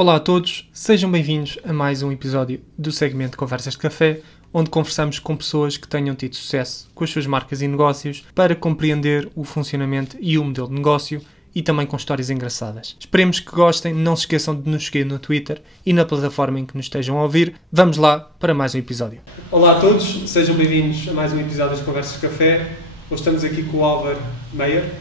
Olá a todos, sejam bem-vindos a mais um episódio do segmento Conversas de Café, onde conversamos com pessoas que tenham tido sucesso com as suas marcas e negócios para compreender o funcionamento e o modelo de negócio e também com histórias engraçadas. Esperemos que gostem, não se esqueçam de nos seguir no Twitter e na plataforma em que nos estejam a ouvir. Vamos lá para mais um episódio. Olá a todos, sejam bem-vindos a mais um episódio das Conversas de Café. Hoje estamos aqui com o Álvaro Meyer,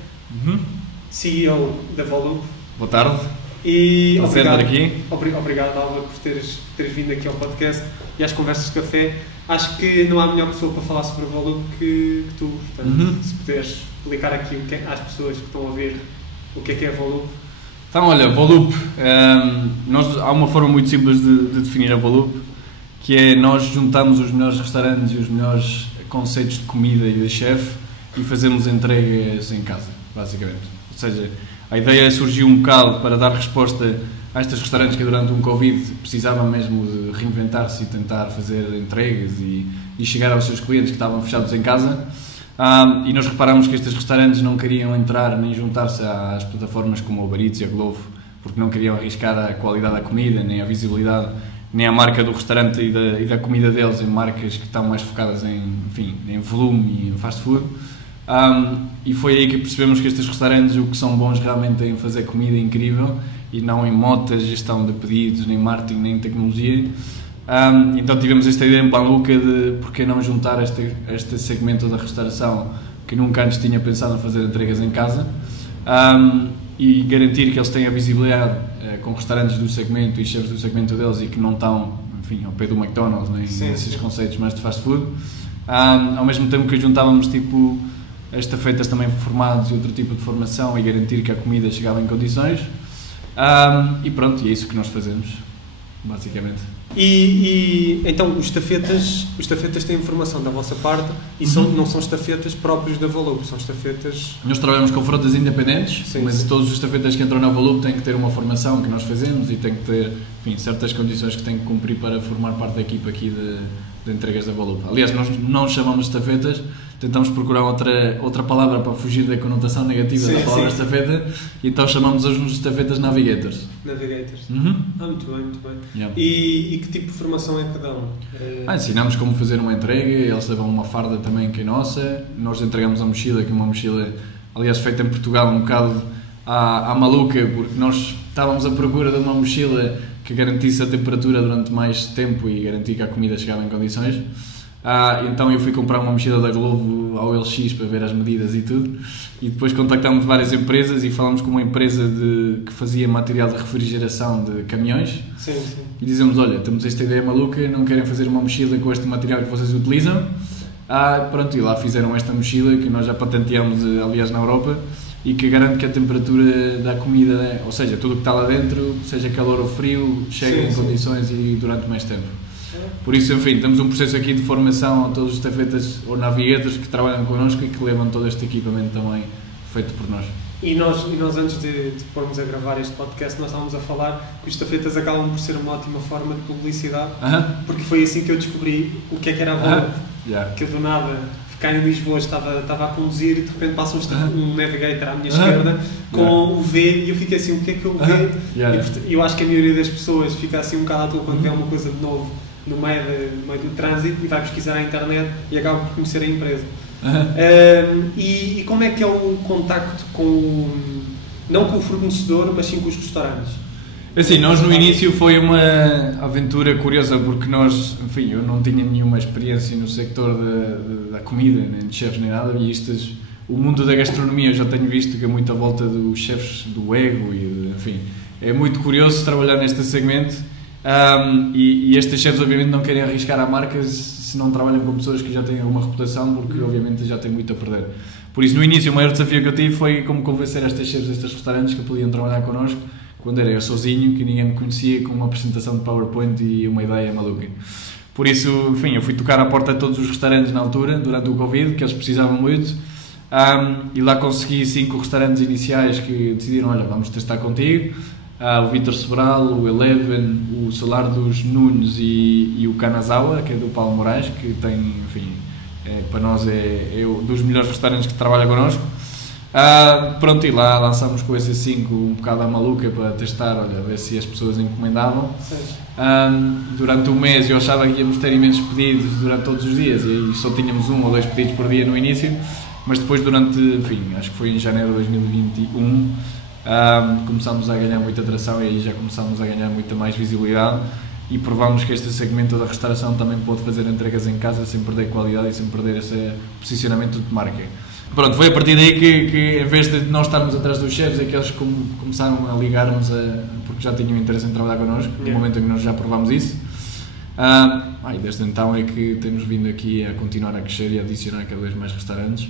CEO da Volup. Boa tarde. E obrigado, Álvaro, por teres vindo aqui ao podcast e às Conversas de Café. Acho que não há melhor pessoa para falar sobre a Volup que tu. Portanto, se puderes explicar aqui às pessoas que estão a ouvir o que é a Volup. Então, olha, Volup, há uma forma muito simples de definir a Volup, que é nós juntamos os melhores restaurantes e os melhores conceitos de comida e de chefe e fazemos entregas em casa, basicamente. Ou seja, a ideia surgiu um bocado para dar resposta a estes restaurantes que durante um Covid precisavam mesmo de reinventar-se e tentar fazer entregas e chegar aos seus clientes que estavam fechados em casa. E nós reparamos que estes restaurantes não queriam entrar nem juntar-se às plataformas como a Uber Eats e a Glovo, porque não queriam arriscar a qualidade da comida, nem a visibilidade, nem a marca do restaurante e da comida deles em marcas que estão mais focadas em volume e em fast food. E foi aí que percebemos que estes restaurantes o que são bons realmente é em fazer comida incrível e não em motas, gestão de pedidos, nem marketing, nem tecnologia. Então tivemos esta ideia maluca de porque não juntar este segmento da restauração que nunca antes tinha pensado em fazer entregas em casa e garantir que eles têm a visibilidade com restaurantes do segmento e chefes do segmento deles e que não estão ao pé do McDonald's, nem esses conceitos mais de fast food. Ao mesmo tempo que juntávamos estafetas também formados e outro tipo de formação e garantir que a comida chegava em condições. E pronto, e é isso que nós fazemos, basicamente. E então os estafetas têm informação da vossa parte e não são estafetas próprios da Volup, são estafetas... Nós trabalhamos com frotas independentes, mas todos os estafetas que entram na Volup têm que ter uma formação que nós fazemos e têm que ter certas condições que têm que cumprir para formar parte da equipa aqui de entregas da Volup. Aliás, nós não chamamos estafetas, tentamos procurar outra palavra para fugir da conotação negativa da palavra estafeta, e então chamamos os estafetas navigators. Muito bem. Yeah. E que tipo de formação é que dão? Ensinamos como fazer uma entrega, eles levam uma farda também que é nossa, nós entregamos a mochila, que é uma mochila, aliás, feita em Portugal um bocado à maluca, porque nós estávamos à procura de uma mochila que garantisse a temperatura durante mais tempo e garantir que a comida chegava em condições. Então eu fui comprar uma mochila da Glovo ao LX para ver as medidas e tudo, e depois contactámos várias empresas e falámos com uma empresa que fazia material de refrigeração de caminhões. E dizemos, olha, temos esta ideia maluca, não querem fazer uma mochila com este material que vocês utilizam? Pronto, e lá fizeram esta mochila que nós já patenteamos, aliás, na Europa, e que garante que a temperatura da comida, ou seja, tudo o que está lá dentro, seja calor ou frio, chega em condições e durante mais tempo. Por isso, temos um processo aqui de formação a todos os estafetas ou navigators que trabalham connosco e que levam todo este equipamento também feito por nós. E nós antes de pormos a gravar este podcast, nós estávamos a falar que os estafetas acabam por ser uma ótima forma de publicidade, porque foi assim que eu descobri o que era a Volup. Que eu do nada, cá em Lisboa, estava a conduzir e de repente passa um navigator à minha esquerda com o V e eu fiquei assim, o que é o V? E eu acho que a maioria das pessoas fica assim um bocado à toa quando vê uma coisa de novo no meio do trânsito e vai pesquisar na internet e acaba por conhecer a empresa. E como é que é o contacto não com o fornecedor, mas sim com os restaurantes? Assim, nós no início foi uma aventura curiosa porque nós, eu não tinha nenhuma experiência no sector da comida, nem de chefes nem nada, e o mundo da gastronomia eu já tenho visto que é muito à volta dos chefes do ego é muito curioso trabalhar neste segmento. E estes chefes obviamente não querem arriscar a marcas se não trabalham com pessoas que já têm alguma reputação, porque obviamente já têm muito a perder. Por isso no início o maior desafio que eu tive foi como convencer estes chefes destes restaurantes que podiam trabalhar connosco quando era eu sozinho, que ninguém me conhecia, com uma apresentação de PowerPoint e uma ideia maluca. Por isso, eu fui tocar à porta de todos os restaurantes na altura, durante o Covid, que eles precisavam muito, e lá consegui 5 restaurantes iniciais que decidiram, olha, vamos testar contigo. O Vítor Sobral, o Eleven, o Solar dos Nunes e o Kanazawa, que é do Paulo Moraes, que tem, para nós é dos melhores restaurantes que trabalha connosco. Pronto, e lá lançámos com o EC5 um bocado à maluca para testar, olha, ver se as pessoas encomendavam. Durante um mês eu achava que íamos ter imensos pedidos durante todos os dias e só tínhamos 1 ou 2 pedidos por dia no início, mas depois enfim, acho que foi em janeiro de 2021, começámos a ganhar muita atração e aí já começámos a ganhar muita mais visibilidade e provámos que este segmento da restauração também pode fazer entregas em casa sem perder qualidade e sem perder esse posicionamento de marca. Pronto, foi a partir daí que em vez de nós estarmos atrás dos chefes, é que eles começaram a ligar-nos porque já tinham interesse em trabalhar connosco, no momento em que nós já provámos isso. E desde então é que temos vindo aqui a continuar a crescer e a adicionar cada vez mais restaurantes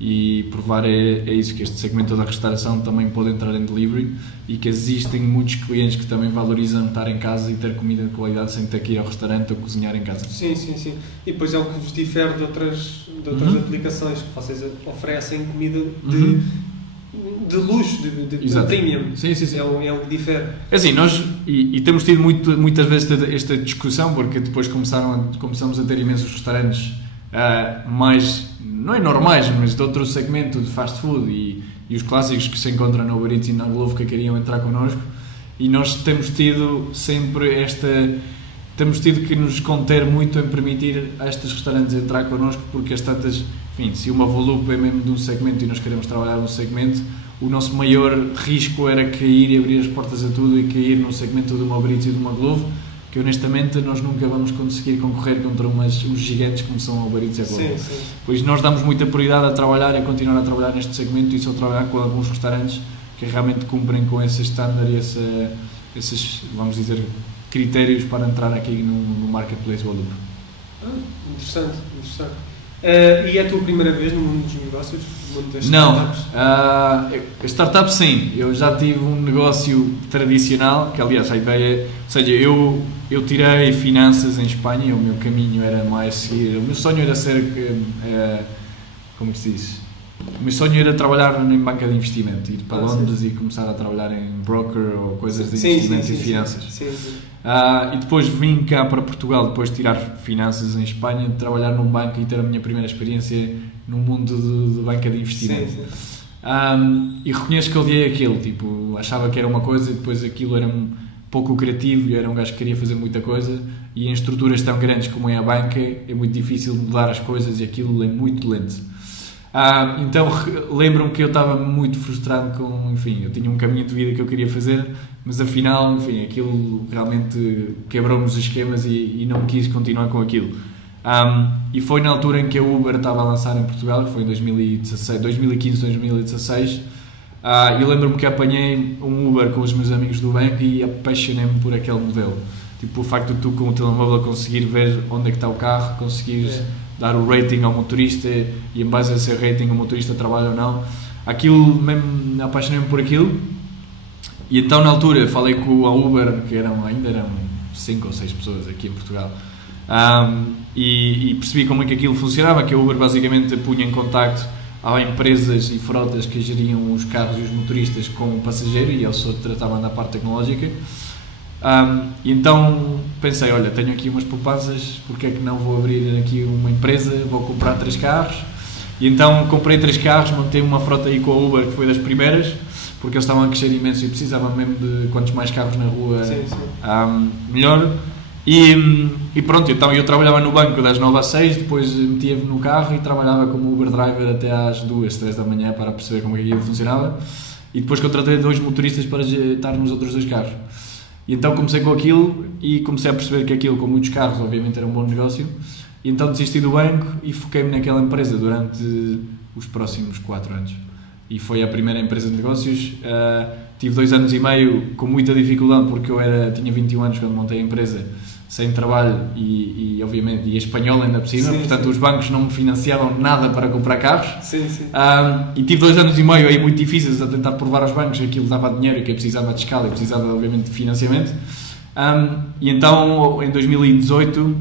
e provar é isso, que este segmento da restauração também pode entrar em delivery e que existem muitos clientes que também valorizam estar em casa e ter comida de qualidade sem ter que ir ao restaurante ou cozinhar em casa. Sim. E depois é o que vos difere de outras aplicações que vocês oferecem comida de luxo, de premium. Sim. É o que difere. É assim, nós e temos tido muitas vezes esta discussão porque depois começamos a ter imensos restaurantes mais, não é normais, mas de outro segmento de fast food e os clássicos que se encontram no Uber Eats e na Glovo que queriam entrar connosco e nós temos tido sempre temos tido que nos conter muito em permitir a estes restaurantes entrar connosco porque as tantas, enfim, se uma Volup é mesmo de um segmento e nós queremos trabalhar num segmento, o nosso maior risco era cair e abrir as portas a tudo e cair num segmento de uma Uber Eats e de uma Glovo, que honestamente nós nunca vamos conseguir concorrer contra uns gigantes como são a Uber Eats e a Glovo. Sim. Pois nós damos muita prioridade a trabalhar e a continuar a trabalhar neste segmento e só trabalhar com alguns restaurantes que realmente cumprem com esse standard e esses, vamos dizer, critérios para entrar aqui no Marketplace Volup. Interessante. E é a tua primeira vez no mundo dos negócios? No mundo das startups? Não, startup sim, eu já tive um negócio tradicional, que aliás a ideia, ou seja, eu tirei finanças em Espanha, o meu caminho era mais seguir, o meu sonho era ser, como se diz, o meu sonho era trabalhar em banca de investimento, ir para Londres e começar a trabalhar em broker ou coisas de investimento e finanças. Sim. E depois vim cá para Portugal, depois de tirar finanças em Espanha, de trabalhar num banco e ter a minha primeira experiência no mundo de banca de investimento. E reconheço que odiei aquilo, tipo, achava que era uma coisa e depois aquilo era um pouco criativo e era um gajo que queria fazer muita coisa e em estruturas tão grandes como é a banca é muito difícil mudar as coisas e aquilo é muito lento. Então lembro-me que eu estava muito frustrado com, enfim, eu tinha um caminho de vida que eu queria fazer, mas afinal, enfim, aquilo realmente quebrou-me os esquemas e não quis continuar com aquilo. E foi na altura em que a Uber estava a lançar em Portugal, que foi em 2015, 2016. Eu lembro-me que apanhei um Uber com os meus amigos do banco e apaixonei-me por aquele modelo. Tipo, o facto de tu com o telemóvel conseguir ver onde é que está o carro, conseguires dar o rating ao motorista e em base a esse rating o motorista trabalha ou não. Aquilo mesmo, apaixonei-me por aquilo. E então na altura falei com a Uber, que ainda eram 5 ou 6 pessoas aqui em Portugal, e percebi como é que aquilo funcionava, que a Uber basicamente punha em contacto a empresas e frotas que geriam os carros e os motoristas com o passageiro e eles só tratavam da parte tecnológica. E então pensei, olha, tenho aqui umas poupanças, porque é que não vou abrir aqui uma empresa, vou comprar 3 carros. E então comprei 3 carros, montei uma frota aí com a Uber, que foi das primeiras, porque eles estavam a crescer imenso e precisavam mesmo de quantos mais carros na rua, melhor. E pronto, então eu trabalhava no banco das 9 às 6, depois metia-me no carro e trabalhava como Uber driver até às 2, 3 da manhã para perceber como é que aquilo funcionava. E depois contratei 2 motoristas para estar nos outros 2 carros. E então comecei com aquilo e comecei a perceber que aquilo com muitos carros obviamente era um bom negócio. E então desisti do banco e foquei-me naquela empresa durante os próximos 4 anos. E foi a primeira empresa de negócios. Tive 2 anos e meio com muita dificuldade porque eu tinha 21 anos quando montei a empresa, sem trabalho e obviamente espanhol ainda por cima, portanto os bancos não me financiavam nada para comprar carros. E tive 2 anos e meio aí muito difíceis a tentar provar aos bancos que aquilo dava dinheiro e que eu precisava de escala e precisava obviamente de financiamento. E então em 2018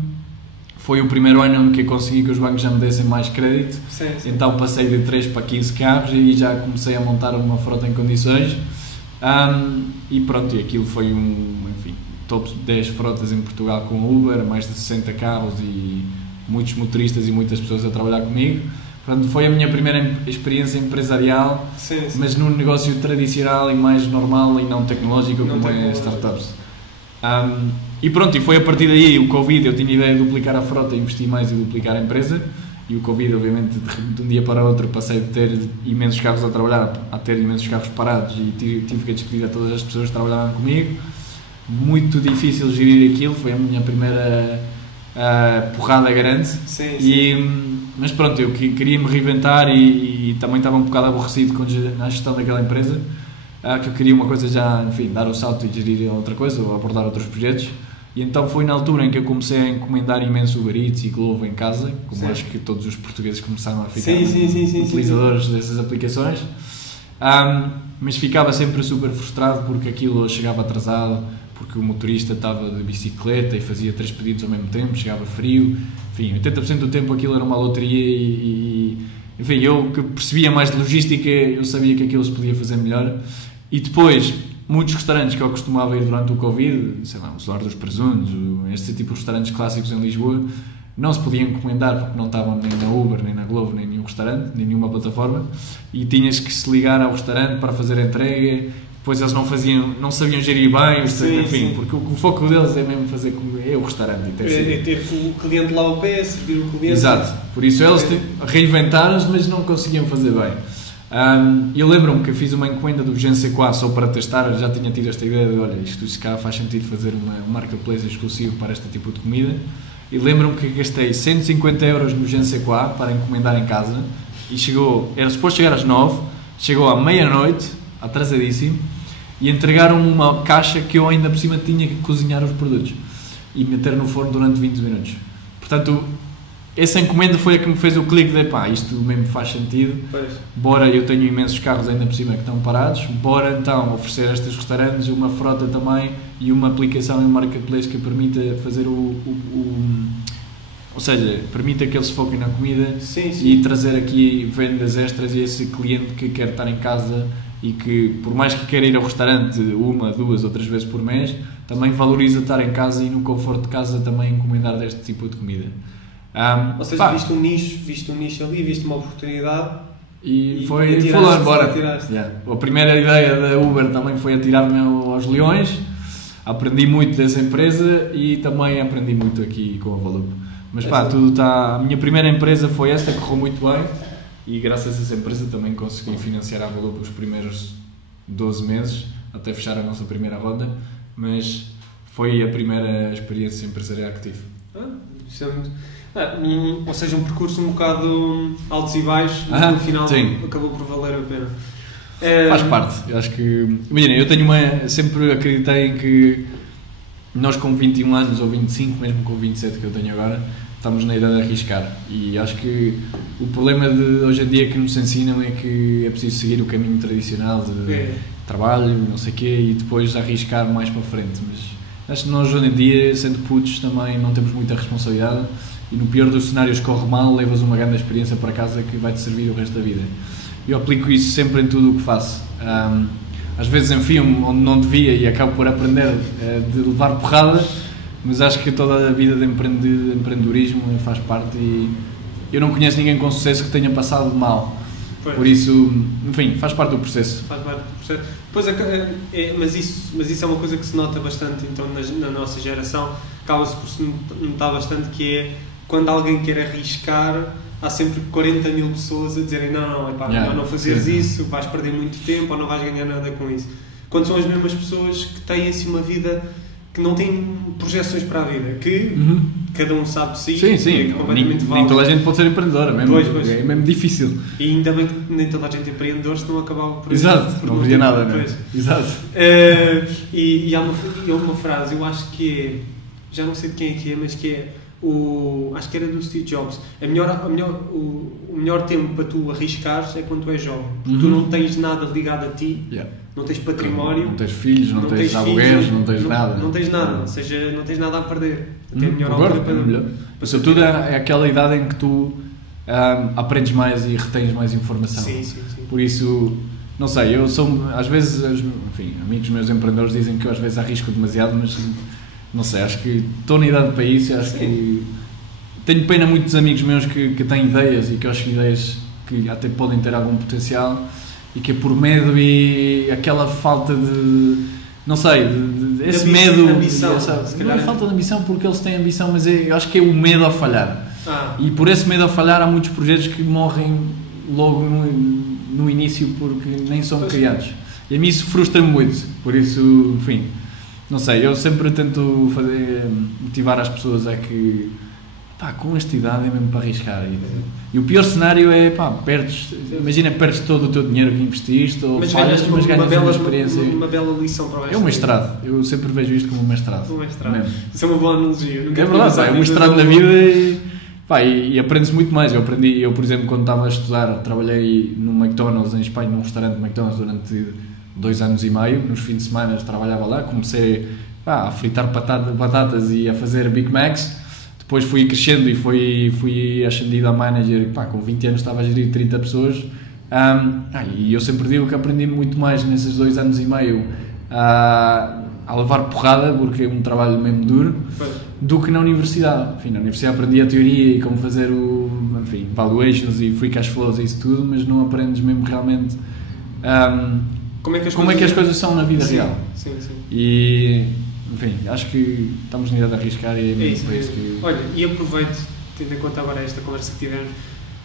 foi o primeiro ano em que eu consegui que os bancos já me dessem mais crédito. Então passei de 3 para 15 carros e já comecei a montar uma frota em condições. E pronto, e aquilo foi top 10 frotas em Portugal com Uber, mais de 60 carros e muitos motoristas e muitas pessoas a trabalhar comigo. Portanto, foi a minha primeira experiência empresarial, sim. Mas num negócio tradicional e mais normal e não tecnológico, como é startups. E pronto, e foi a partir daí o Covid, eu tinha a ideia de duplicar a frota, investir mais e duplicar a empresa, e o Covid, obviamente, de um dia para o outro passei de ter imensos carros a trabalhar a ter imensos carros parados e tive que despedir a todas as pessoas que trabalhavam comigo. Muito difícil gerir aquilo, foi a minha primeira porrada grande. Sim. Mas pronto, eu queria me reinventar e também estava um bocado aborrecido na gestão daquela empresa, que eu queria uma coisa já, enfim, dar o salto e gerir outra coisa ou abordar outros projetos. E então foi na altura em que eu comecei a encomendar imenso Uber Eats e Glovo em casa, como acho que todos os portugueses começaram a ficar utilizadores dessas aplicações. Mas ficava sempre super frustrado porque aquilo chegava atrasado, porque o motorista estava de bicicleta e fazia 3 pedidos ao mesmo tempo, chegava frio, enfim, 80% do tempo aquilo era uma loteria enfim, eu que percebia mais de logística, eu sabia que aquilo se podia fazer melhor. E depois, muitos restaurantes que eu costumava ir durante o Covid, sei lá, o Solar dos Presuntos, este tipo de restaurantes clássicos em Lisboa, não se podiam encomendar porque não estavam nem na Uber, nem na Glovo, nem nenhum restaurante, nem nenhuma plataforma, e tinhas que se ligar ao restaurante para fazer a entrega. Depois eles não sabiam gerir bem, enfim, porque o foco deles é mesmo fazer como é o restaurante. É ter o cliente lá ao pé, servir o cliente. Exato, por isso eles reinventaram-se, mas não conseguiam fazer bem. Eu lembro-me que eu fiz uma encomenda do GenC4 só para testar, já tinha tido esta ideia de, olha, isto se calhar faz sentido fazer um marketplace exclusivo para este tipo de comida, e lembro-me que gastei 150 € no GenC4 para encomendar em casa, e era suposto chegar às 9, chegou à meia-noite, atrasadíssimo, e entregaram-me uma caixa que eu ainda por cima tinha que cozinhar os produtos e meter no forno durante 20 minutos. Portanto, essa encomenda foi a que me fez o clique de pá, isto mesmo faz sentido, bora, eu tenho imensos carros ainda por cima que estão parados, bora então oferecer a estes restaurantes uma frota também e uma aplicação em marketplace que permita fazer ou seja, permita que eles se foquem na comida e trazer aqui vendas extras e esse cliente que quer estar em casa e que, por mais que queira ir ao restaurante 1, 2 ou 3 vezes por mês, também valoriza estar em casa e no conforto de casa também encomendar deste tipo de comida. Ou seja, viste um nicho ali, viste uma oportunidade e foi lá embora. A primeira ideia da Uber também foi atirar-me aos leões, aprendi muito dessa empresa e também aprendi muito aqui com a Volup. Mas tudo está. A minha primeira empresa foi esta, correu muito bem. E graças a essa empresa também consegui financiar a Volup os primeiros 12 meses, até fechar a nossa primeira ronda, mas foi a primeira experiência empresarial que tive. Ou seja, um percurso um bocado altos e baixos, mas no final acabou por valer a pena. Faz parte, eu acho que... Imagina, eu sempre acreditei em que nós com 21 anos ou 25, mesmo com 27 que eu tenho agora, estamos na ideia de arriscar, e acho que o problema de hoje em dia que nos ensinam é que é preciso seguir o caminho tradicional de trabalho, não sei o quê, e depois arriscar mais para frente, mas acho que nós hoje em dia, sendo putos, também não temos muita responsabilidade e no pior dos cenários corre mal, levas uma grande experiência para casa que vai-te servir o resto da vida. Eu aplico isso sempre em tudo o que faço. Às vezes enfio-me onde não devia e acabo por aprender de levar porrada, mas acho que toda a vida de empreendedorismo faz parte e eu não conheço ninguém com sucesso que tenha passado mal. Por isso, enfim, faz parte do processo. Faz parte do processo. Pois mas isso é uma coisa que se nota bastante então, na nossa geração, acaba-se por se notar bastante, que é quando alguém quer arriscar, há sempre 40 mil pessoas a dizerem não fazeres isso, vais perder muito tempo ou não vais ganhar nada com isso. Quando são as mesmas pessoas que têm assim uma vida que não têm projeções para a vida, que cada um sabe de si, sim. Nem toda a gente pode ser empreendedora, é mesmo difícil. E ainda bem que nem toda a gente é empreendedor, senão acabava por... Exato, não veria nada, não é? Exato. E há uma frase, eu acho que é, já não sei de quem é que é, mas que é, acho que era do Steve Jobs, o melhor tempo para tu arriscares é quando tu és jovem. Tu não tens nada ligado a ti, não tens património, não tens filhos, não tens aluguéis, não tens nada. Não tens nada, ou seja, não tens nada a perder. Até a melhor altura para sobretudo é aquela idade em que tu aprendes mais e retens mais informação. Sim. Por isso, não sei, eu sou, às vezes, enfim, amigos meus empreendedores dizem que eu às vezes arrisco demasiado, mas não sei, acho que estou na idade para isso e acho que tenho pena muitos amigos meus que têm ideias e que eu acho ideias que até podem ter algum potencial e que por medo e aquela falta de, não sei, esse medo, ambição, não é falta de ambição porque eles têm ambição, mas eu acho que é o medo a falhar. E por esse medo a falhar há muitos projetos que morrem logo no início porque nem são criados. E a mim isso frustra-me muito, por isso, enfim, não sei, eu sempre tento motivar as pessoas a que, com esta idade é mesmo para arriscar. E o pior cenário é, perdes todo o teu dinheiro que investiste, ou falhas, mas ganhas uma experiência. Uma bela lição para o resto. É um mestrado, eu sempre vejo isto como um mestrado. Mesmo. Isso é uma boa analogia. É verdade, é um mestrado na vida e aprendes muito mais. Eu, por exemplo, quando estava a estudar, trabalhei no McDonald's em Espanha, num restaurante McDonald's durante 2 anos e meio, nos fins de semana trabalhava lá, comecei a fritar batatas e a fazer Big Macs. Depois fui crescendo e fui ascendido a manager, com 20 anos estava a gerir 30 pessoas, e eu sempre digo que aprendi muito mais nesses 2 anos e meio a levar porrada, porque é um trabalho mesmo duro, do que na universidade. Enfim, na universidade aprendi a teoria e como fazer valuations e free cash flows e isso tudo, mas não aprendes mesmo realmente como é que as coisas são na vida real. Sim. E, enfim, acho que estamos na idade de arriscar e é isso que... Olha, e aproveito, tendo em conta agora esta conversa que tivemos,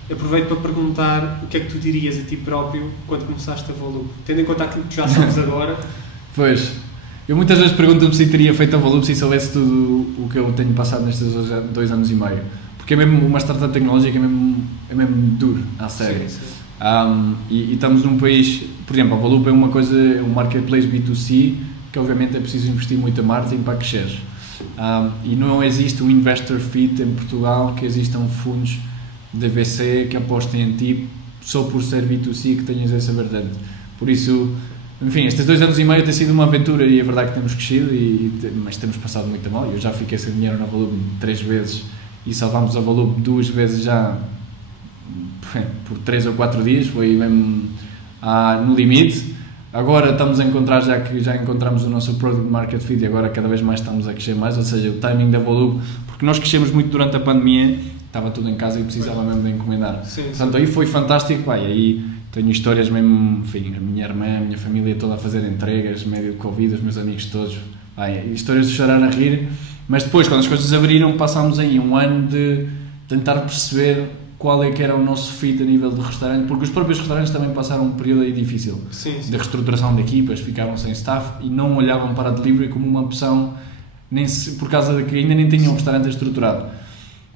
aproveito para perguntar o que é que tu dirias a ti próprio quando começaste a Volup, tendo em conta aquilo que já sabes agora. Pois, eu muitas vezes pergunto-me se teria feito a Volup se soubesse tudo o que eu tenho passado nestes 2 anos e meio, porque é mesmo uma startup tecnológica, é mesmo duro, a sério. Sim. E estamos num país, por exemplo, a Volup é um marketplace B2C, que obviamente é preciso investir muito em marketing para crescer. E não existe um investor fit em Portugal que existam fundos de VC que apostem em ti só por ser B2C que tenhas essa vertente. Por isso, enfim, estes 2 anos e meio tem sido uma aventura e é verdade que temos crescido, mas temos passado muito mal. Eu já fiquei sem dinheiro na Volup 3 vezes e salvámos a Volup 2 vezes já por 3 ou 4 dias, foi mesmo no limite. Agora estamos a encontrar, já que já encontramos o nosso Product Market Fit e agora cada vez mais estamos a crescer mais, ou seja, o timing da Volup, porque nós crescemos muito durante a pandemia, estava tudo em casa e precisava mesmo de encomendar. Portanto, aí foi fantástico, aí tenho histórias mesmo, enfim, a minha irmã, a minha família toda a fazer entregas, meio de Covid, os meus amigos todos, histórias de chorar a rir, mas depois, quando as coisas abriram, passámos aí 1 ano de tentar perceber qual é que era o nosso fit a nível de restaurante, porque os próprios restaurantes também passaram um período aí difícil de reestruturação de equipas, ficaram sem staff e não olhavam para a delivery como uma opção, por causa de que ainda nem tinham um restaurante estruturado.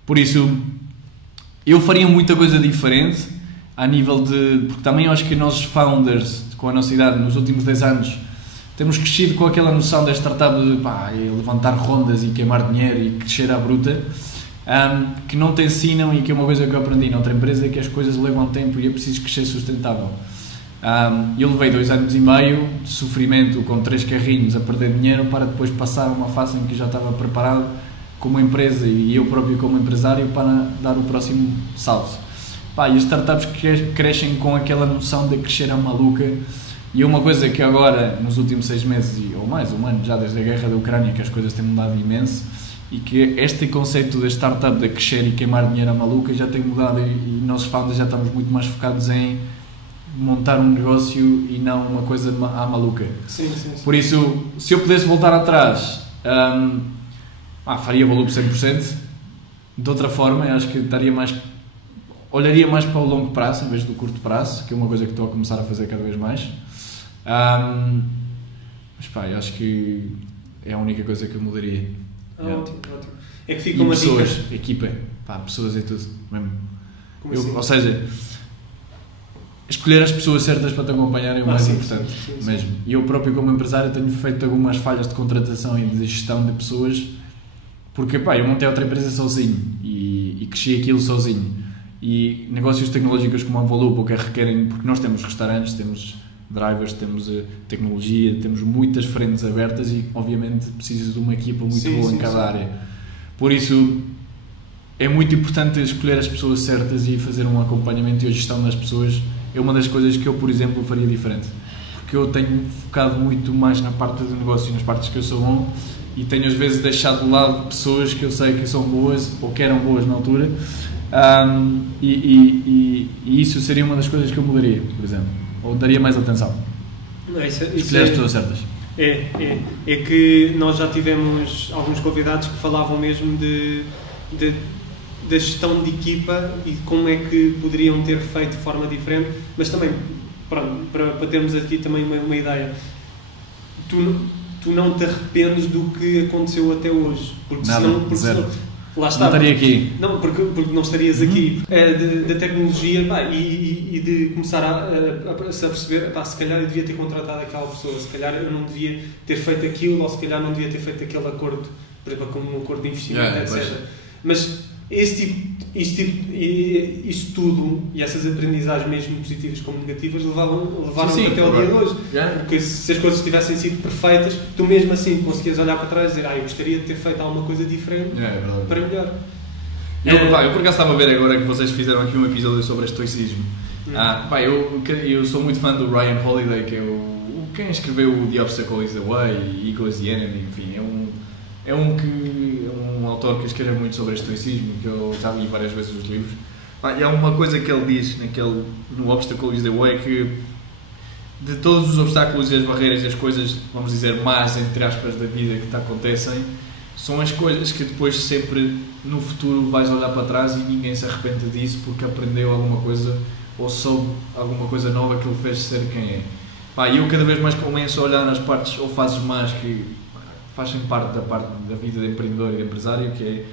Por isso, eu faria muita coisa diferente a nível de... Porque também eu acho que nós founders, com a nossa idade, nos últimos 10 anos, temos crescido com aquela noção da startup de levantar rondas e queimar dinheiro e crescer à bruta, que não te ensinam, e que é uma coisa que eu aprendi noutra empresa, é que as coisas levam tempo e é preciso crescer sustentável. Eu levei 2 anos e meio de sofrimento com 3 carrinhos a perder dinheiro para depois passar uma fase em que já estava preparado como empresa e eu próprio como empresário para dar o próximo salto. E as startups crescem com aquela noção de crescer à maluca, e é uma coisa que agora, nos últimos 6 meses, ou mais, 1 ano já desde a guerra da Ucrânia, que as coisas têm mudado imenso, e que este conceito da startup de crescer e queimar dinheiro à maluca já tem mudado, e nós founders já estamos muito mais focados em montar um negócio e não uma coisa à maluca. Sim. Por isso, se eu pudesse voltar atrás, faria Volup 100%. De outra forma, eu acho que olharia mais para o longo prazo em vez do curto prazo, que é uma coisa que estou a começar a fazer cada vez mais. Mas eu acho que é a única coisa que eu mudaria. Ótimo. É que fica uma pessoas, dica. equipa, pessoas e tudo mesmo. Assim? Ou seja, escolher as pessoas certas para te acompanhar é o mais importante mesmo. E eu próprio, como empresário, tenho feito algumas falhas de contratação e de gestão de pessoas, porque eu montei outra empresa sozinho e cresci aquilo sozinho. E negócios tecnológicos como a Volup, o que requerem, porque nós temos restaurantes, temos drivers, temos tecnologia, temos muitas frentes abertas e obviamente precisas de uma equipa muito boa em cada área. Por isso é muito importante escolher as pessoas certas e fazer um acompanhamento e a gestão das pessoas. É uma das coisas que eu, por exemplo, faria diferente, porque eu tenho focado muito mais na parte de negócio, nas partes que eu sou bom, e tenho às vezes deixado de lado pessoas que eu sei que são boas ou que eram boas na altura, e isso seria uma das coisas que eu mudaria, por exemplo, ou daria mais atenção. Escolher as pessoas certas. É que nós já tivemos alguns convidados que falavam mesmo da gestão de equipa e de como é que poderiam ter feito de forma diferente, mas também, pronto, para termos aqui também uma ideia, tu não te arrependes do que aconteceu até hoje, porque nada, senão lá está, não estaria aqui. Não, porque não estarias aqui. Da tecnologia, e de começar a perceber, se calhar eu devia ter contratado aquela pessoa, se calhar eu não devia ter feito aquilo, ou se calhar não devia ter feito aquele acordo, por exemplo, como um acordo de investimento, etc. Mas isso tudo, e essas aprendizagens mesmo positivas como negativas, levaram até ao dia de hoje. Porque se as coisas tivessem sido perfeitas, tu mesmo assim conseguias olhar para trás e dizer, eu gostaria de ter feito alguma coisa diferente para melhor. Eu por acaso estava a ver agora que vocês fizeram aqui um episódio sobre estoicismo. Eu sou muito fã do Ryan Holiday, que é quem escreveu The Obstacle is the Way e Ego is the Enemy, enfim, é um autor que escreve muito sobre estoicismo, que eu já li várias vezes os livros. E há uma coisa que ele diz no Obstacle is the Way, que de todos os obstáculos e as barreiras e as coisas, vamos dizer, más, entre aspas, da vida que te acontecem, são as coisas que depois sempre no futuro vais olhar para trás e ninguém se arrepende disso porque aprendeu alguma coisa ou soube alguma coisa nova que ele fez ser quem é. E eu cada vez mais começo a olhar nas partes ou fases más que fazem parte da vida de empreendedor e de empresário, que é,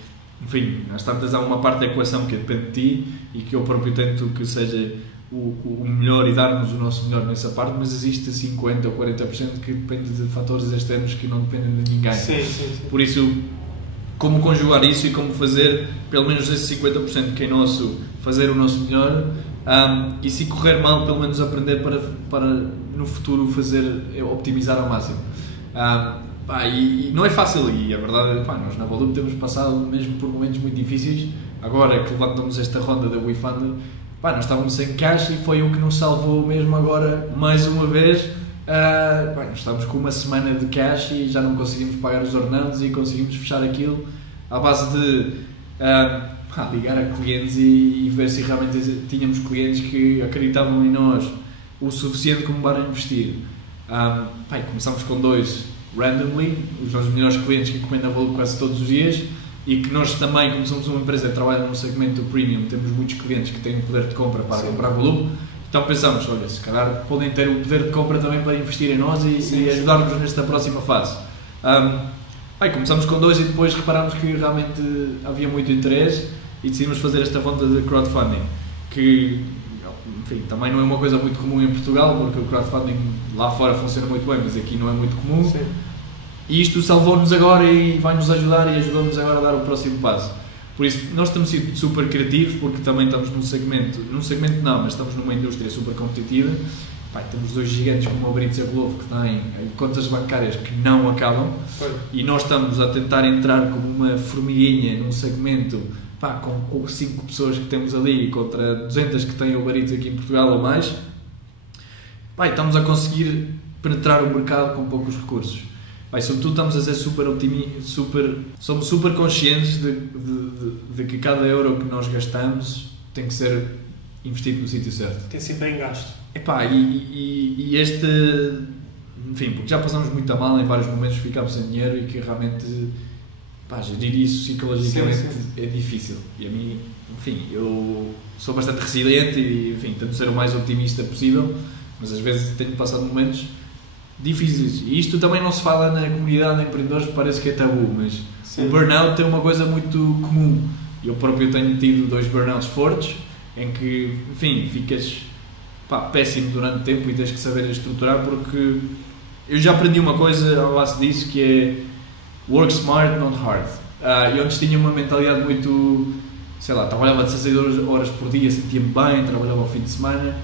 enfim, às tantas há uma parte da equação que depende de ti e que eu próprio tento que seja o melhor e darmos o nosso melhor nessa parte, mas existe 50% ou 40% que depende de fatores externos que não dependem de ninguém. Sim. Por isso, como conjugar isso e como fazer pelo menos esse 50% que é nosso, fazer o nosso melhor, e se correr mal, pelo menos aprender para no futuro optimizar ao máximo. E não é fácil, e a verdade é que nós na Volup temos passado mesmo por momentos muito difíceis. Agora que levantamos esta ronda da WeFunder, nós estávamos sem cash e foi o que nos salvou mesmo agora, mais uma vez. Nós estávamos com uma semana de cash e já não conseguimos pagar os ordenados e conseguimos fechar aquilo à base de ligar a clientes e ver se realmente tínhamos clientes que acreditavam em nós o suficiente como para investir. Começámos com 2 randomly, os nossos melhores clientes que encomendam a Volup quase todos os dias, e que nós também, como somos uma empresa que trabalha no segmento do premium, temos muitos clientes que têm o poder de compra para comprar Volup, então pensamos, olha, se calhar podem ter o poder de compra também para investir em nós e ajudar-nos nesta próxima fase. Começámos com 2 e depois reparámos que realmente havia muito interesse e decidimos fazer esta ronda de crowdfunding, que, enfim, também não é uma coisa muito comum em Portugal, porque o crowdfunding lá fora funciona muito bem, mas aqui não é muito comum. Sim. E isto salvou-nos agora e vai-nos ajudar e ajudou-nos agora a dar o próximo passo. Por isso, nós estamos sido super criativos, porque também estamos num segmento não, mas estamos numa indústria super competitiva. Temos 2 gigantes como a Uber Eats e a Glovo que têm contas bancárias que não acabam. E nós estamos a tentar entrar como uma formiguinha num segmento com 5 pessoas que temos ali contra 200 que têm Uber Eats aqui em Portugal ou mais. Estamos a conseguir penetrar o mercado com poucos recursos. Sobretudo estamos a ser somos super conscientes de que cada euro que nós gastamos tem que ser investido no sítio certo. Tem sempre bem gasto. Enfim, porque já passamos muito a mal em vários momentos, ficámos sem dinheiro e que realmente gerir isso psicologicamente é difícil. E a mim, enfim, eu sou bastante resiliente e, enfim, tento ser o mais otimista possível, mas às vezes tenho passado momentos difíceis. E isto também não se fala na comunidade de empreendedores, parece que é tabu, mas o burnout é uma coisa muito comum. Eu próprio tenho tido 2 burnouts fortes, em que, enfim, ficas péssimo durante tempo e tens que saber estruturar, porque eu já aprendi uma coisa ao base disso, que é work smart, not hard. Eu antes tinha uma mentalidade muito, trabalhava 16 horas por dia, sentia-me bem, trabalhava ao fim de semana.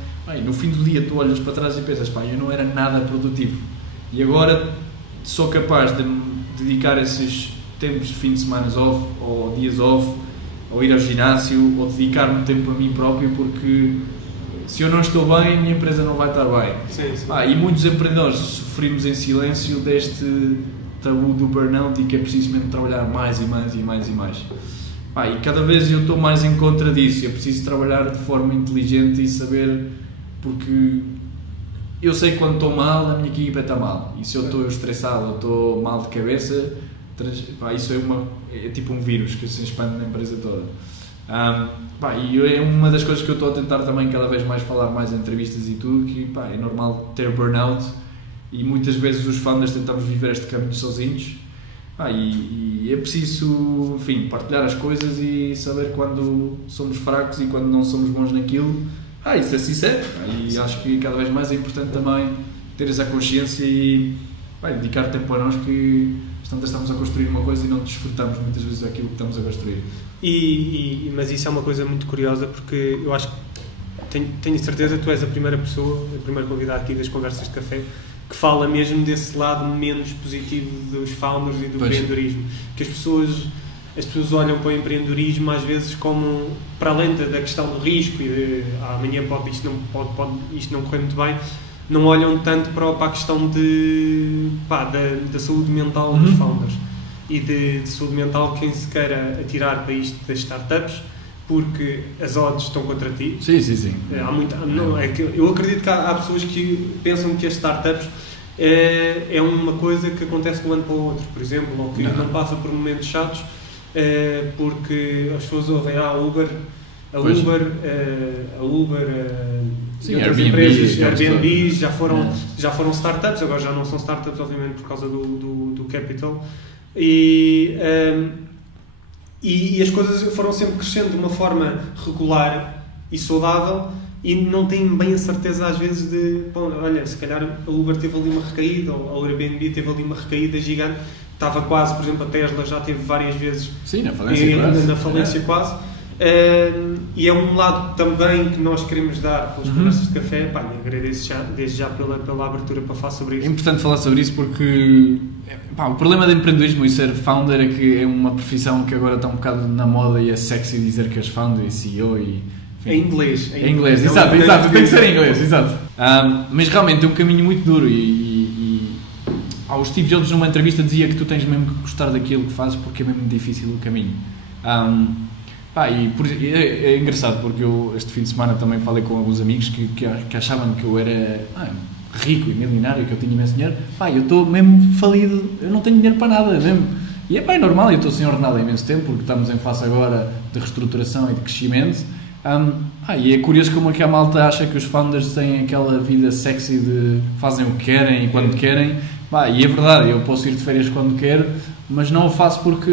No fim do dia tu olhas para trás e pensas, eu não era nada produtivo. E agora sou capaz de me dedicar esses tempos de fim de semana off, ou dias off, ou ir ao ginásio, ou dedicar-me tempo a mim próprio, porque se eu não estou bem, a minha empresa não vai estar bem. Sim. E muitos empreendedores sofrimos em silêncio tabu do burnout e que é preciso mesmo trabalhar mais e mais e mais e mais. E cada vez eu estou mais em contra disso. Eu preciso trabalhar de forma inteligente e saber, porque eu sei quando estou mal, a minha equipa está mal, e se eu estou estressado ou estou mal de cabeça, isso é tipo um vírus que se expande na empresa toda. E é uma das coisas que eu estou a tentar também cada vez mais falar mais em entrevistas e tudo, que é normal ter burnout, e muitas vezes os founders tentamos viver este caminho sozinhos, e é preciso, enfim, partilhar as coisas e saber quando somos fracos e quando não somos bons naquilo. Isso é sincero, e acho que cada vez mais é importante também ter essa consciência e dedicar tempo a nós, que estamos a construir uma coisa e não desfrutamos muitas vezes daquilo que estamos a construir. Mas isso é uma coisa muito curiosa, porque eu acho que tenho certeza que tu és a primeira pessoa, a primeira convidada aqui das conversas de café, que fala mesmo desse lado menos positivo dos founders e do empreendedorismo, que as pessoas olham para o empreendedorismo às vezes como, para além da questão do risco e de amanhã isto não correr muito bem, não olham tanto para a questão da saúde mental dos founders e de saúde mental de quem se queira atirar para isto das startups, porque as odds estão contra ti. Sim. Eu acredito que há pessoas que pensam que as startups é uma coisa que acontece de um ano para o outro, por exemplo, ou que não passa por momentos chatos, porque as pessoas ouvem a Uber, sim, outras Airbnb, empresas, Airbnb já foram startups, agora já não são startups, obviamente, por causa do capital, e as coisas foram sempre crescendo de uma forma regular e saudável, e não têm bem a certeza às vezes de, olha, se calhar a Uber teve ali uma recaída, ou a Airbnb teve ali uma recaída gigante, estava quase, por exemplo, a Tesla já teve várias vezes na falência quase. E é um lado também que nós queremos dar pelas conversas de café. Agradeço desde já pela abertura para falar sobre isso. É importante falar sobre isso porque o problema do empreendedorismo e ser founder é que é uma profissão que agora está um bocado na moda, e é sexy dizer que és founder e CEO e... Enfim, em inglês, exato, tem que ser em inglês, exato. Mas realmente é um caminho muito duro, o Steve Jobs numa entrevista dizia que tu tens mesmo que gostar daquilo que fazes, porque é mesmo difícil o caminho. É engraçado, porque eu este fim de semana também falei com alguns amigos que achavam que eu era rico e milionário, que eu tinha imenso dinheiro. Eu estou mesmo falido, eu não tenho dinheiro para nada mesmo. E é normal, eu estou sem ordenado há imenso tempo, porque estamos em fase agora de reestruturação e de crescimento. E é curioso como é que a malta acha que os founders têm aquela vida sexy de fazem o que querem e quando querem. E é verdade, eu posso ir de férias quando quero, mas não o faço porque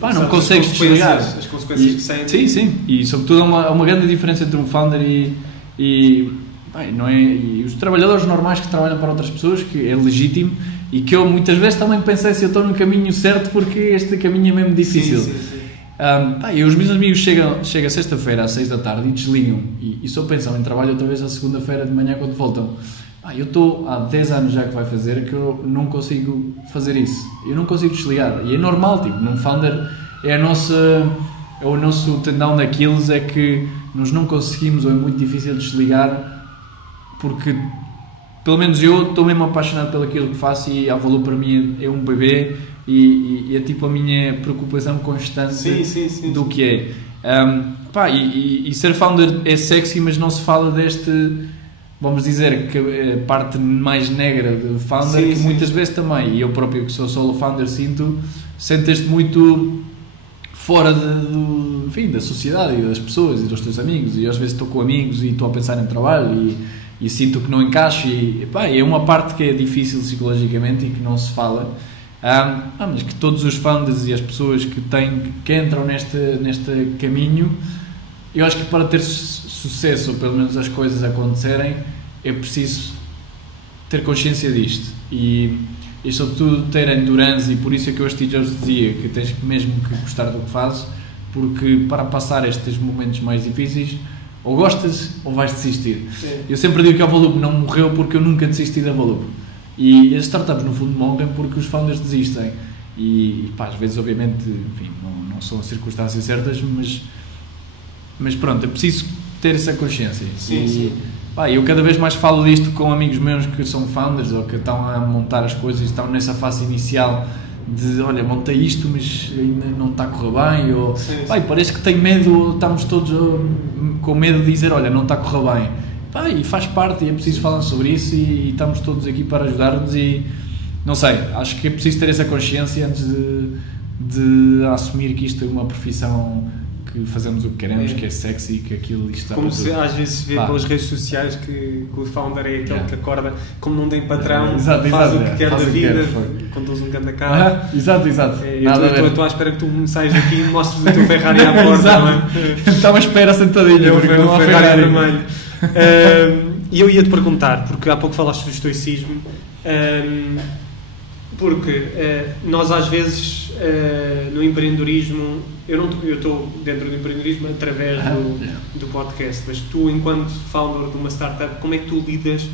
não consegues desligar. As consequências que saem. Sim. E sobretudo há uma grande diferença entre um founder e os trabalhadores normais que trabalham para outras pessoas, que é legítimo, e que eu muitas vezes também pensei se eu estou no caminho certo, porque este caminho é mesmo difícil. Sim. E os meus amigos chegam sexta-feira às 6 da tarde e desligam, e só pensam em trabalho outra vez à segunda-feira de manhã quando voltam. Eu estou há 10 anos já que vai fazer que eu não consigo fazer isso, eu não consigo desligar, e é normal, num founder é o nosso tendão daqueles, é que nós não conseguimos, ou é muito difícil desligar, porque pelo menos eu estou mesmo apaixonado pelo aquilo que faço, e a Valor para mim é um bebê, e é a minha preocupação constante do que é. E ser founder é sexy, mas não se fala deste, vamos dizer, que a parte mais negra do founder, que muitas vezes também, e eu próprio que sou solo founder sentes-te muito fora da sociedade e das pessoas e dos teus amigos, e às vezes estou com amigos e estou a pensar em trabalho e sinto que não encaixo, é uma parte que é difícil psicologicamente e que não se fala. Mas que todos os founders e as pessoas que entram neste caminho, eu acho que para ter sucesso, ou pelo menos as coisas acontecerem, é preciso ter consciência disto e sobretudo ter endurance, e por isso é que o Steve Jobs dizia que tens mesmo que gostar do que fazes, porque para passar estes momentos mais difíceis ou gostas ou vais desistir. Eu sempre digo que a Valor não morreu porque eu nunca desisti da Valor. E as startups, no fundo, morrem porque os founders desistem. E às vezes, obviamente, enfim, não são as circunstâncias certas, mas pronto, é preciso ter essa consciência. Sim. Eu cada vez mais falo disto com amigos meus que são founders ou que estão a montar as coisas e estão nessa fase inicial de, olha, montei isto mas ainda não está a correr bem, ou parece que tem medo, estamos todos com medo de dizer, olha, não está a correr bem. E faz parte, e é preciso falar sobre isso e estamos todos aqui para ajudar-nos e não sei, acho que é preciso ter essa consciência antes de assumir que isto é uma profissão que fazemos o que queremos, que é sexy, que aquilo está como se às vezes vê pelas redes sociais que o founder é aquele que acorda, como não tem patrão, faz o que quer da vida, conduz um grande carro. Exato. Estou à espera que tu me saias aqui e mostres o teu Ferrari à porta. Estava à espera sentadinho, o Ferrari vermelho. E eu ia-te perguntar, porque há pouco falaste do estoicismo, porque nós às vezes no empreendedorismo, eu estou dentro do empreendedorismo através do podcast, mas tu, enquanto founder de uma startup, como é que tu lidas,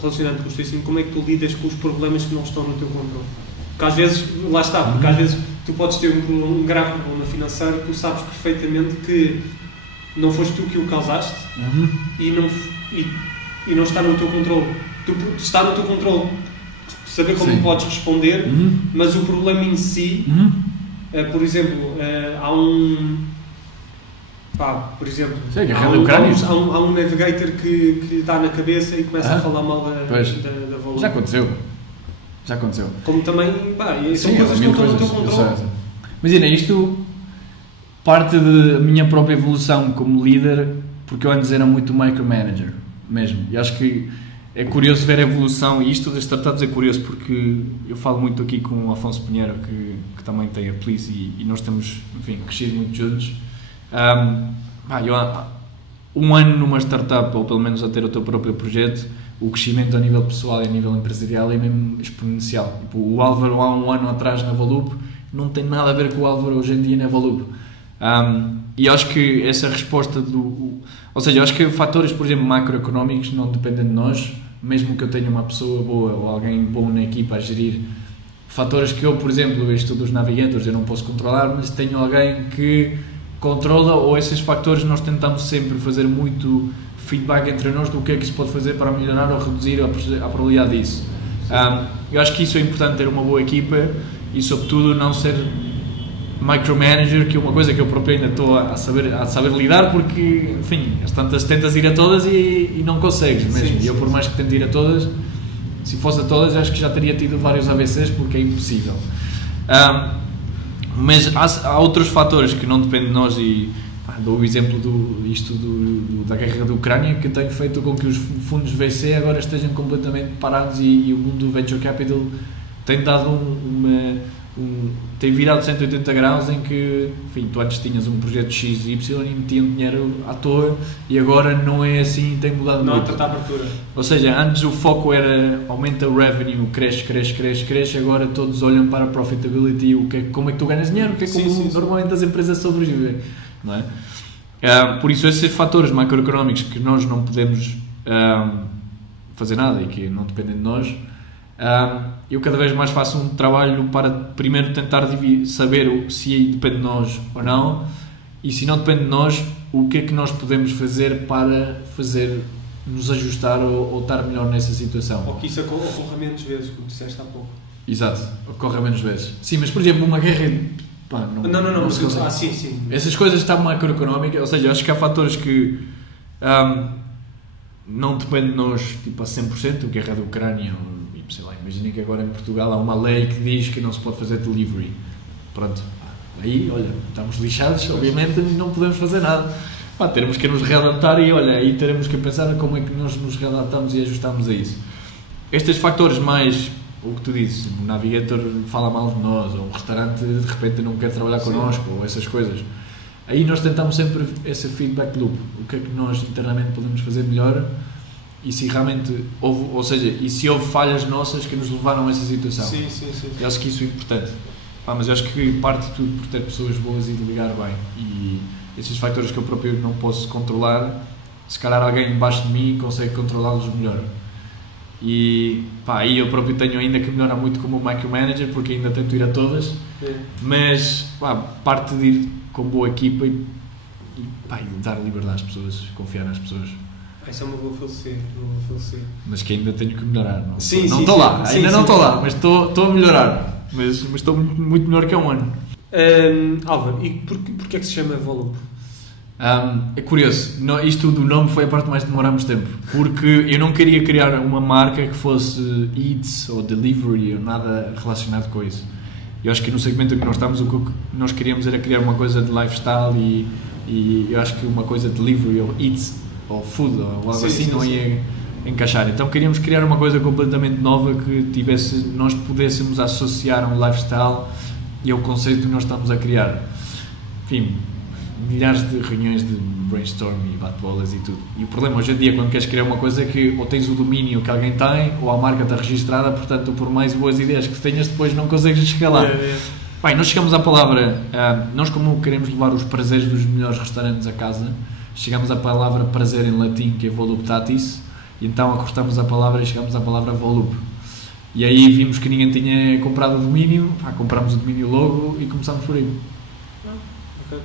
relacionado com o estoicismo, como é que tu lidas com os problemas que não estão no teu controle? Porque às vezes, lá está, porque às vezes tu podes ter um grave problema financeiro, tu sabes perfeitamente que não foste tu que o causaste e não está no teu controle. Está no teu controle saber como podes responder, mas o problema em si, por exemplo, há um navigator que lhe dá na cabeça e começa a falar mal da Volup. Já aconteceu. Como também, são coisas que não estão no teu controle. Imagina, isto parte da minha própria evolução como líder, porque eu antes era muito micromanager mesmo, e acho que é curioso ver a evolução, e isto das startups é curioso porque eu falo muito aqui com o Afonso Pinheiro, que também tem a Please, e nós temos, enfim, crescido muito juntos. Um ano numa startup, ou pelo menos a ter o teu próprio projeto, o crescimento a nível pessoal e a nível empresarial é mesmo exponencial. O Álvaro há um ano atrás na Volup não tem nada a ver com o Álvaro hoje em dia na Volup. E acho que essa resposta ou seja, acho que fatores, por exemplo, macroeconómicos não dependem de nós, mesmo que eu tenha uma pessoa boa ou alguém bom na equipa a gerir fatores que eu, por exemplo, isto dos navigators eu não posso controlar, mas tenho alguém que controla, ou esses fatores nós tentamos sempre fazer muito feedback entre nós do que é que se pode fazer para melhorar ou reduzir a probabilidade disso. Eu acho que isso é importante, ter uma boa equipa e sobretudo não ser micromanager, que é uma coisa que eu próprio ainda estou a saber lidar, porque, enfim, às tantas tentas ir a todas e não consegues mesmo. E eu, por mais que tente ir a todas, se fosse a todas, acho que já teria tido vários AVCs, porque é impossível. Mas há outros fatores que não dependem de nós, e dou o exemplo da guerra da Ucrânia, que tem feito com que os fundos VC agora estejam completamente parados e o mundo do venture capital tem dado tem virado 180 graus em que, enfim, tu antes tinhas um projeto X e Y e metiam dinheiro à toa, e agora não é assim, tem mudado muito. Não há tanta abertura. Ou seja, antes o foco era aumenta o revenue, cresce, agora todos olham para a profitability, como é que tu ganhas dinheiro, normalmente as empresas sobrevivem, não é? Por isso esses fatores macroeconómicos que nós não podemos fazer nada e que não dependem de nós, eu cada vez mais faço um trabalho para primeiro tentar saber se depende de nós ou não, e se não depende de nós, o que é que nós podemos fazer para nos ajustar ou estar melhor nessa situação. Ou que isso ocorra menos vezes, como disseste há pouco. Exato, ocorra menos vezes. Sim, mas por exemplo, uma guerra... Não. Sim. Essas coisas estão macroeconómicas, ou seja, acho que há fatores que não dependem de nós tipo, a 100%, guerra da Ucrânia, sei lá, imagina que agora em Portugal há uma lei que diz que não se pode fazer delivery. Pronto, aí, olha, estamos lixados, obviamente não podemos fazer nada. Teremos que nos readaptar e, olha, aí teremos que pensar como é que nós nos readaptamos e ajustamos a isso. Estes fatores mais, o que tu dizes, o navigator fala mal de nós, ou um restaurante de repente não quer trabalhar connosco, ou essas coisas. Aí nós tentamos sempre esse feedback loop, o que é que nós internamente podemos fazer melhor, e se realmente houve, ou seja, e se houve falhas nossas que nos levaram a essa situação. Sim. Eu acho que isso é importante. Mas eu acho que parte de tudo por ter pessoas boas e de ligar bem. E esses fatores que eu próprio não posso controlar, se calhar alguém embaixo de mim consegue controlá-los melhor. E aí eu próprio tenho ainda que melhorar muito como micromanager, porque ainda tento ir a todas. Mas parte de ir com boa equipa e dar liberdade às pessoas, confiar nas pessoas. Isso é uma boa filosofia. Mas que ainda tenho que melhorar. Não sim, estou lá, ainda não estou lá, mas estou a melhorar. Mas estou muito melhor que há um ano. Álvaro, e porquê é que se chama Volup? É curioso, isto do nome foi a parte mais de demorarmos tempo, porque eu não queria criar uma marca que fosse Eats ou Delivery ou nada relacionado com isso. Eu acho que no segmento em que nós estamos, o que nós queríamos era criar uma coisa de lifestyle e eu acho que uma coisa de Delivery ou Eats ou Food ou algo assim não ia encaixar. Então queríamos criar uma coisa completamente nova que nós pudéssemos associar a um lifestyle e ao conceito que nós estamos a criar. Enfim, milhares de reuniões de brainstorm e bate-bolas e tudo. E o problema hoje em dia, quando queres criar uma coisa, é que ou tens o domínio que alguém tem, ou a marca está registrada, portanto, por mais boas ideias que tenhas, depois não consegues chegar lá. Bem, nós chegamos à palavra, nós como queremos levar os prazeres dos melhores restaurantes a casa, chegamos à palavra prazer em latim, que é voluptatis, e então acortamos a palavra e chegamos à palavra volup. E aí vimos que ninguém tinha comprado o domínio, compramos o domínio logo e começámos por aí. Ok.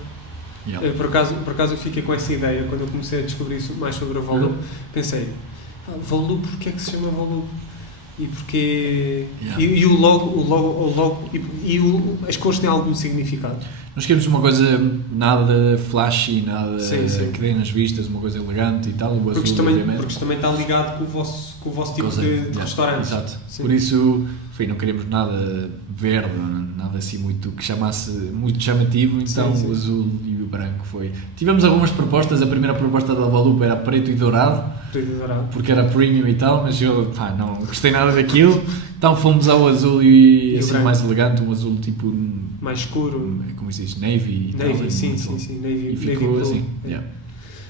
Yeah. Por acaso eu fiquei com essa ideia quando eu comecei a descobrir mais sobre o Volup. Pensei, Volup, porquê é que se chama Volup? E porquê... Yeah. E o logo as cores têm algum significado? Nós queremos uma coisa nada flashy, nada que dê nas vistas, uma coisa elegante e tal. Porque isto também está ligado com o vosso tipo de restaurante. Exato. Sim. Por isso, enfim, não queremos nada verde, nada assim muito que chamasse muito chamativo, então o azul e o branco foi. Tivemos algumas propostas, a primeira proposta da Volup era preto e dourado, porque era premium e tal, mas eu não gostei nada daquilo, então fomos ao azul e assim mais elegante, um azul tipo mais escuro, como se diz, navy, tal, sim, navy, e ficou navy assim.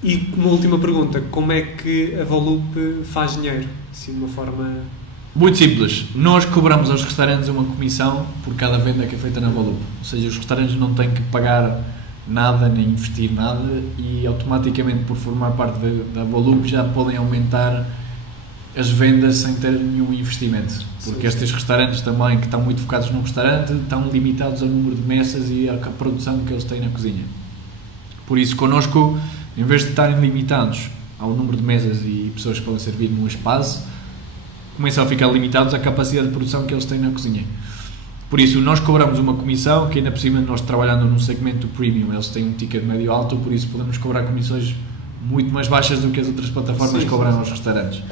E uma última pergunta, como é que a Volup faz dinheiro? Assim, de uma forma... Muito simples, nós cobramos aos restaurantes uma comissão por cada venda que é feita na Volup, ou seja, os restaurantes não têm que pagar nada nem investir nada e automaticamente por formar parte da Volup já podem aumentar as vendas sem ter nenhum investimento, porque estes restaurantes também que estão muito focados num restaurante estão limitados ao número de mesas e à produção que eles têm na cozinha. Por isso, connosco, em vez de estarem limitados ao número de mesas e pessoas que podem servir num espaço, começam a ficar limitados à capacidade de produção que eles têm na cozinha. Por isso, nós cobramos uma comissão, que ainda por cima nós trabalhando num segmento premium, eles têm um ticket médio alto, por isso podemos cobrar comissões muito mais baixas do que as outras plataformas cobram aos restaurantes.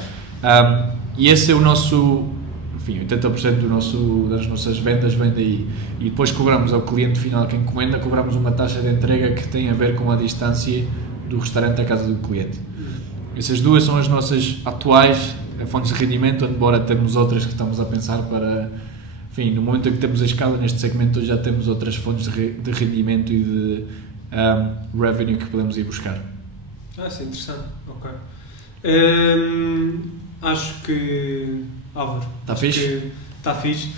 E esse é o nosso, enfim, 80% das nossas vendas vem daí. E depois cobramos ao cliente final que encomenda, cobramos uma taxa de entrega que tem a ver com a distância do restaurante à casa do cliente. Essas duas são as nossas atuais fontes de rendimento, embora temos outras que estamos a pensar para... Enfim, no momento em que temos a escala neste segmento, já temos outras fontes de rendimento e de revenue que podemos ir buscar. Isso é interessante. Ok. Acho que... Álvaro. Está fixe? Está fixe.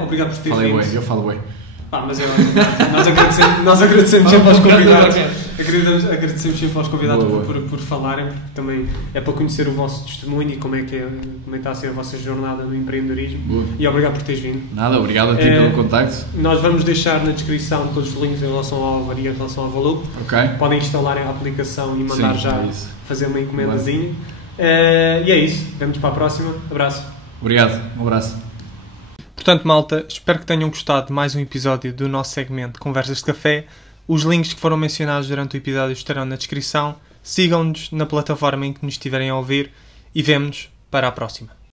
Obrigado por ter vindo. Falei bem, eu falo bem. Mas nós agradecemos sempre aos convidados. Agradecemos sempre aos convidados por falarem, porque também é para conhecer o vosso testemunho e como é que está a ser a vossa jornada no empreendedorismo. Boa. E obrigado por teres vindo. Nada, obrigado a ti pelo contacto. Nós vamos deixar na descrição todos os links em relação ao Álvaro e em relação ao Volup. Podem instalar a aplicação e mandar fazer uma encomendazinha. E é isso. Vemo-nos para a próxima. Abraço. Obrigado. Um abraço. Portanto, malta, espero que tenham gostado de mais um episódio do nosso segmento Conversas de Café. Os links que foram mencionados durante o episódio estarão na descrição. Sigam-nos na plataforma em que nos estiverem a ouvir e vemo-nos para a próxima.